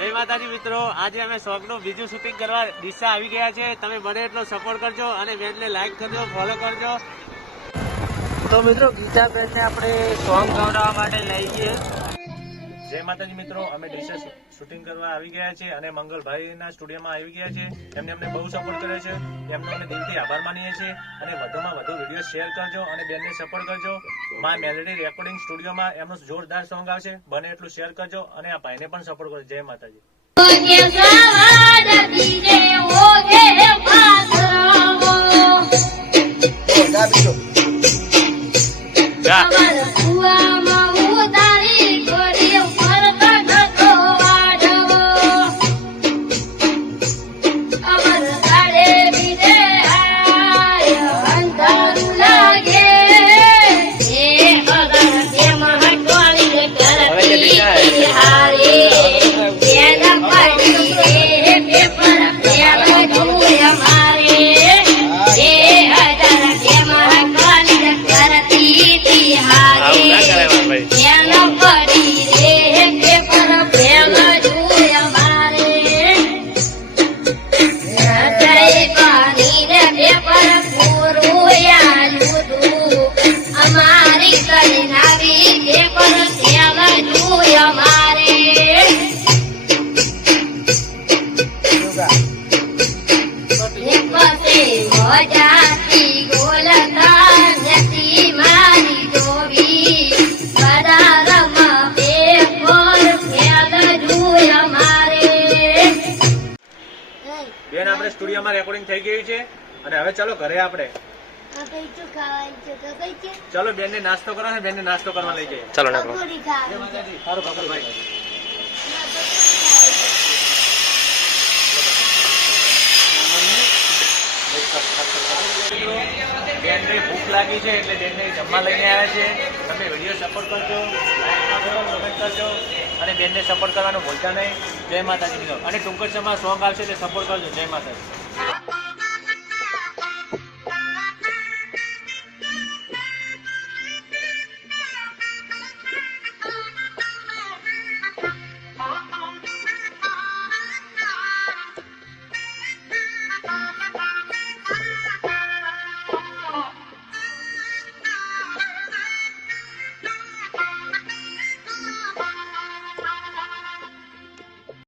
જય માતાજી મિત્રો. આજે અમે શોખનું બીજું શૂટિંગ કરવા દિશા આવી ગયા છે. તમે બને એટલો સપોર્ટ કરજો અને બેનને લાઈક કરજો ફોલો કરજો. તો મિત્રો ગીતા બેનને આપણે સોંગ ગવડાવવા માટે લઈ ગઈએ જય માતાજી મિત્રો, અમે ડિશેસ શૂટિંગ કરવા આવી ગયા છે અને મંગલભાઈના સ્ટુડિયોમાં આવી ગયા છે એમને અમને બહુ સપોર્ટ કર્યો છે. એમનો અમે દિલથી આભાર માનીએ છીએ. અને વધુમાં વધુ વીડિયો શેર કરજો અને બેનને સપોર્ટ કરજો. મા મેલેડી રેકોર્ડિંગ સ્ટુડિયોમાં એમનો જોરદાર સોંગ આવશે. બને એટલું શેર કરજો અને આ ભાઈને પણ સપોર્ટ કરજો. જય માતાજી. સ્ટુડિયોમાં રેકોર્ડિંગ થઈ ગયું છે. અને હવે ચાલો ઘરે આપણે. ચલો બેન ને નાસ્તો કરો ને બેન ને નાસ્તો કરવા લઈ જઈએ. ચાલો સારું ભાઈ બેનને ભૂખ લાગી છે એટલે બેનને જમવા લઈને આવ્યા છે. તમે વીડિયો સપોર્ટ કરજો લાઈક કરજો કમેન્ટ કરજો. અને બેનને સપોર્ટ કરવાનું ભૂલતા નહીં. જય માતાજી મિત્રો. અને ટૂંક સમયમાં સોંગ આવશે એટલે સપોર્ટ કરજો. જય માતાજી.